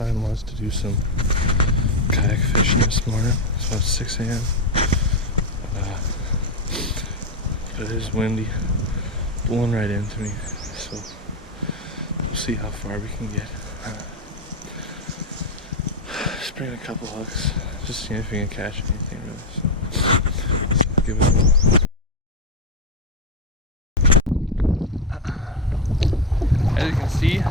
plan was to do some kayak fishing this morning. It's about 6 a.m. But it is windy, blowing right into me, so we'll see how far we can get. Just bring a couple hooks, just see if we can catch anything really. So give it a go. As you can see,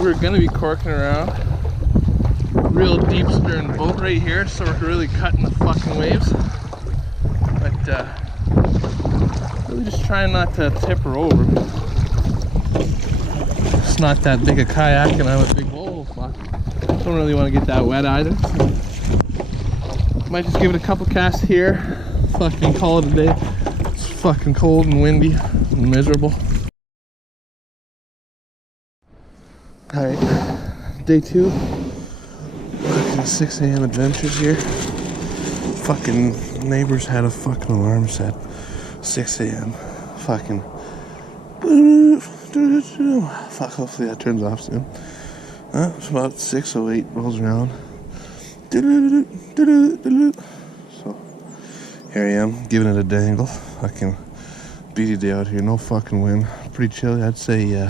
we're gonna be corking around. Real deep stern boat right here, so we're really cutting the fucking waves. But really just trying not to tip her over. It's not that big a kayak, and I have a big bowl. Fuck. Don't really want to get that wet either. Might just give it a couple casts here. Fucking call it a day. It's fucking cold and windy and miserable. Alright, day 2. Fucking 6 a.m. adventures here. Fucking neighbors had a fucking alarm set. 6 a.m. Fucking. Fuck, hopefully that turns off soon. It's about 6:08 rolls around. So here I am, giving it a dangle. Fucking beady day out here, no fucking wind. Pretty chilly, I'd say.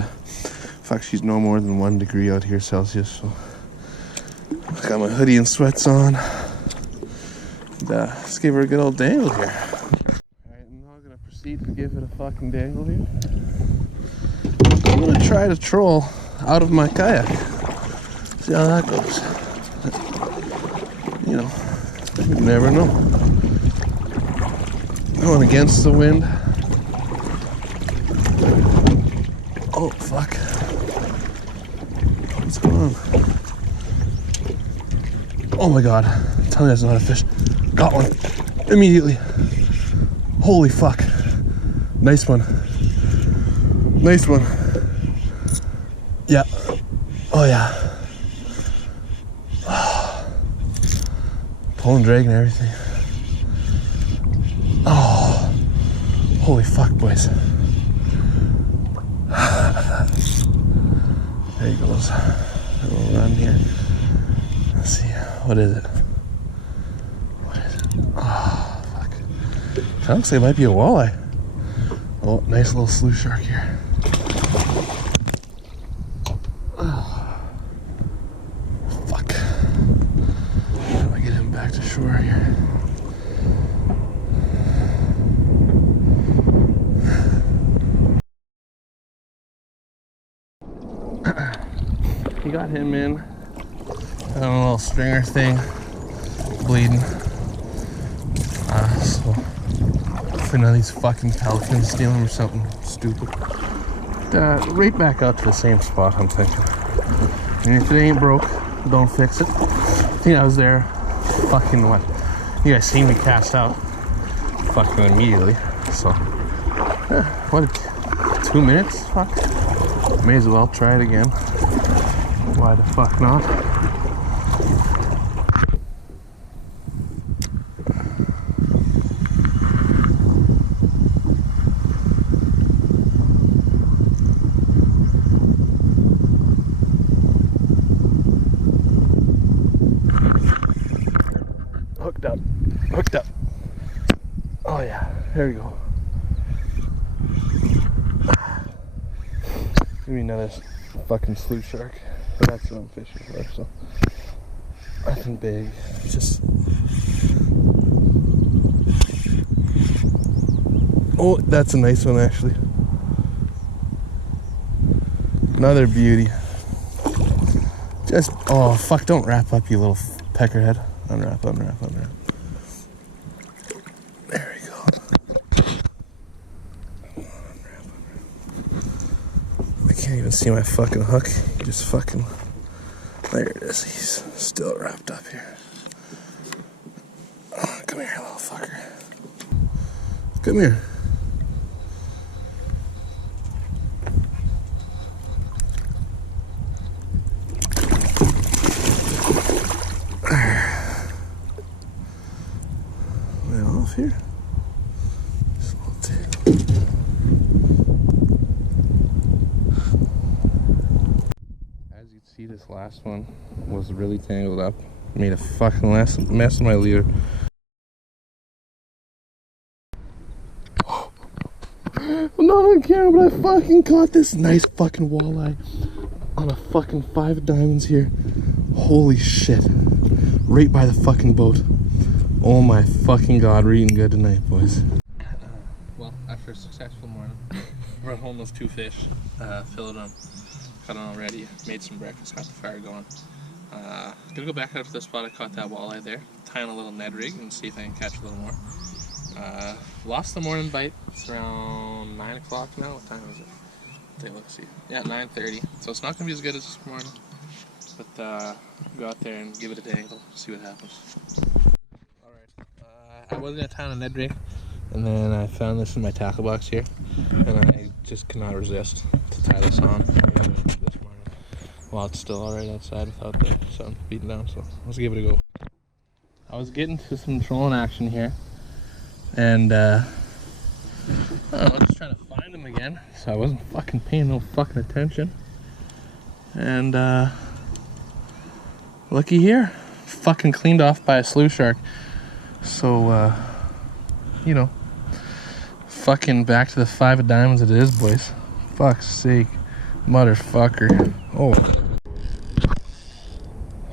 Fuck, she's no more than 1 degree out here Celsius. So I got my hoodie and sweats on. And, let's give her a good old dangle here. Alright, I'm now gonna proceed to give it a fucking dangle here. I'm gonna try to troll out of my kayak. See how that goes. You know, you never know. Going against the wind. Oh, fuck. What's going on? Oh my god. Tell me that's not a fish. Got one. Immediately. Holy fuck. Nice one. Nice one. Yeah. Oh yeah. Pulling drag and everything. Oh. Holy fuck, boys. There he goes. A little run here. Let's see. What is it? What is it? Oh, fuck. Kind of looks like it might be a walleye. Oh, nice little sleuth shark here. Oh. Fuck. How do I get him back to shore here? You got him in. Got a little stringer thing bleeding. So hopefully none of these fucking pelicans steal him or something stupid. Right back out to the same spot, I'm thinking. And if it ain't broke, don't fix it. I think I was there fucking what? You guys seen me cast out fucking immediately. So what, 2 minutes? Fuck. May as well try it again. Why the fuck not? Hooked up. Hooked up. Oh yeah, there we go. Give me another fucking sleuth shark. But that's what I'm fishing for, so nothing big. Just oh, that's a nice one actually. Another beauty. Just oh fuck! Don't wrap up, you little peckerhead. Unwrap, unwrap, unwrap. There we go. Unwrap, unwrap. I can't even see my fucking hook. He just fucking. There it is. He's still wrapped up here. Oh, come here, little fucker. Come here. Off here. Small tail. As you can See, this last one was really tangled up. Made a fucking mess of my leader. I'm not on camera, but I fucking caught this nice fucking walleye on a fucking 5 diamonds here. Holy shit. Right by the fucking boat. Oh my fucking god, we're eating good tonight, boys. Well, after a successful morning, brought home those 2 fish, filleted them, cut them already, made some breakfast, got the fire going. Gonna go back out to the spot I caught that walleye there, tie on a little Ned rig and see if I can catch a little more. Lost the morning bite. It's around 9 o'clock now. What time is it? Take a look, see. Yeah, 9:30. So it's not gonna be as good as this morning. But go out there and give it a dangle, see what happens. Alright, I was gonna tie on a Ned rig, and then I found this in my tackle box here, and I just cannot resist to tie this on this morning while it's still alright outside without the sun beating down, so let's give it a go. I was getting to some trolling action here, and I don't know, just trying to find him again, so I wasn't fucking paying no fucking attention. And looky here, fucking cleaned off by a slew shark. So you know, fucking back to the 5 of diamonds it is, boys. Fuck's sake, motherfucker. Oh,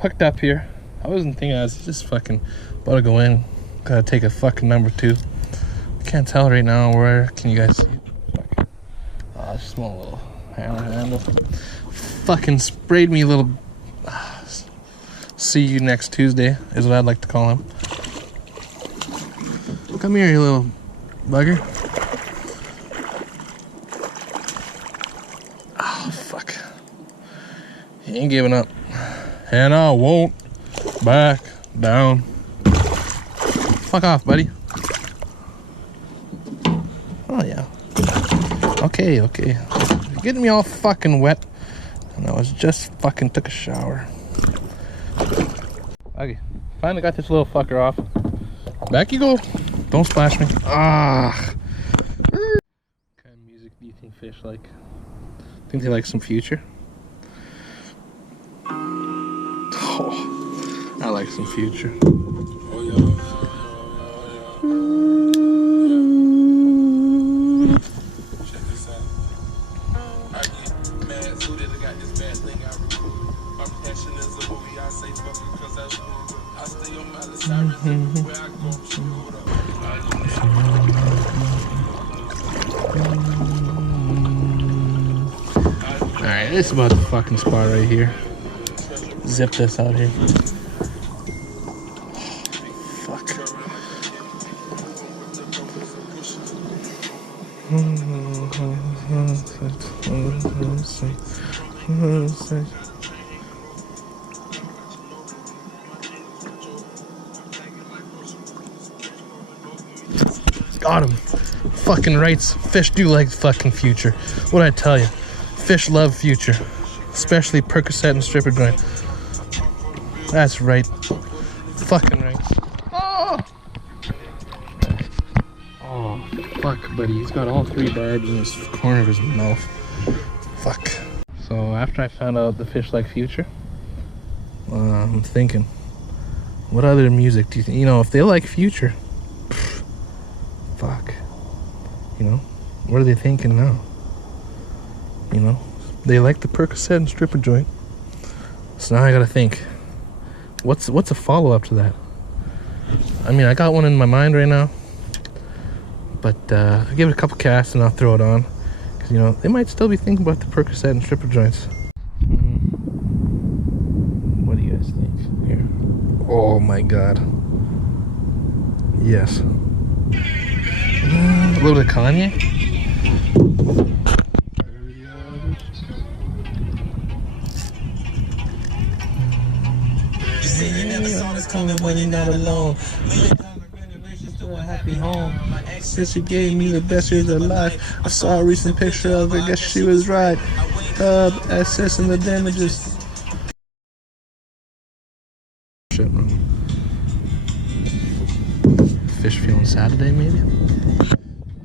hooked up here. I wasn't thinking, I was just fucking about to go in. Gotta take a fucking number 2. Can't tell right now. Where can you guys see it? Fuck. Oh, small little hammer handle. Fucking sprayed me a little. See you next Tuesday is what I'd like to call him. Come here, you little bugger. Oh, fuck. He ain't giving up. And I won't back down. Fuck off, buddy. Oh, yeah. Okay. You're getting me all fucking wet. And I was just fucking took a shower. Okay. Finally got this little fucker off. Back you go. Don't splash me. Ah. What kind of music do you think fish like? Think they like some Future? Oh, I like some Future. Oh, yeah. Check this out. I get mad, so that I got this bad thing I remove. My passion is a movie, I say fuck it because I stay on my side, where I go, shoot up. Alright, this is about the fucking spot right here. Zip this out here. Fuck. Got him. Fucking rights. Fish do like fucking Future. What'd I tell you? Fish love Future. Especially Percocet and stripper joint. That's right. Fucking right. Oh, fuck, buddy. He's got all 3 barbs in his corner of his mouth. Fuck. So after I found out the fish like Future, I'm thinking, what other music do you think? You know, if they like Future, fuck. You know, what are they thinking now? You know, they like the Percocet and stripper joint. So now I gotta think, what's a follow-up to that? I mean, I got one in my mind right now, but I'll give it a couple casts and I'll throw it on, because you know they might still be thinking about the Percocet and stripper joints. What do you guys think here? Oh my god, yes. A little bit of Kanye. Coming when you're not alone. To a happy home. Sister gave me the best years of life. I saw a recent picture of her, guess she was right. SS and the damages. Shit, bro. Fish feeling sad today, maybe?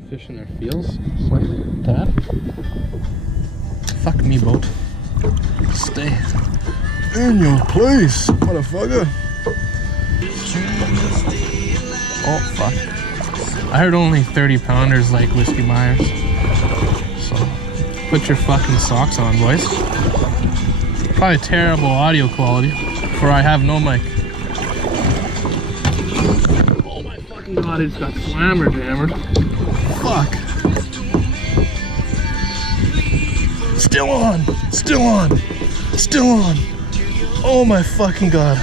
Fish in their feels? Slightly. That? Fuck me, boat. Stay in your place, motherfucker. Oh, fuck. I heard only 30-pounders like Whiskey Myers. So, put your fucking socks on, boys. Probably terrible audio quality, for I have no mic. Oh my fucking god, it's got slammer jammered. Fuck. Still on! Still on! Still on! Oh my fucking god.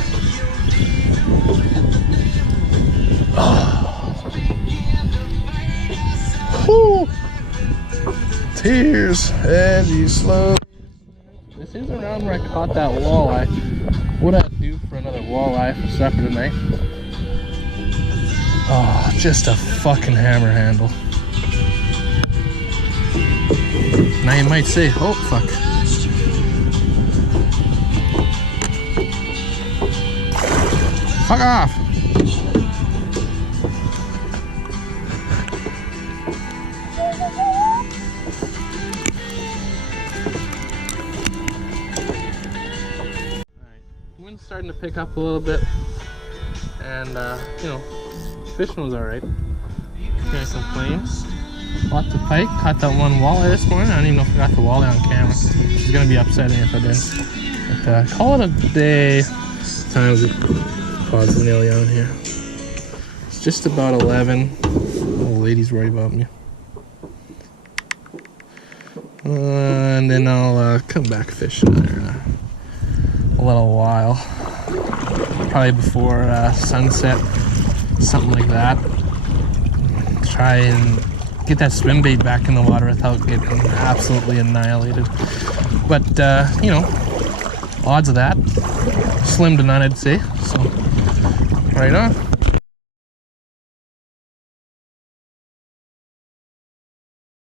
Whew. Tears as you slow. This is around where I caught that walleye. What I'd do for another walleye for supper tonight. Oh, just a fucking hammer handle. Now you might say, oh fuck. Fuck off! Wind's starting to pick up a little bit, and you know, fishing was alright. Can't complain. Lots of pike. Caught that one walleye this morning. I don't even know if I got the walleye on camera. She's gonna be upsetting if I didn't. But call it a day. Times it caused nearly on here. It's just about 11. Oh, lady's worried about me. And then I'll come back fishing there in a little while. Probably before sunset, something like that. Try and get that swim bait back in the water without getting absolutely annihilated. But, you know, odds of that, slim to none, I'd say. So, right on.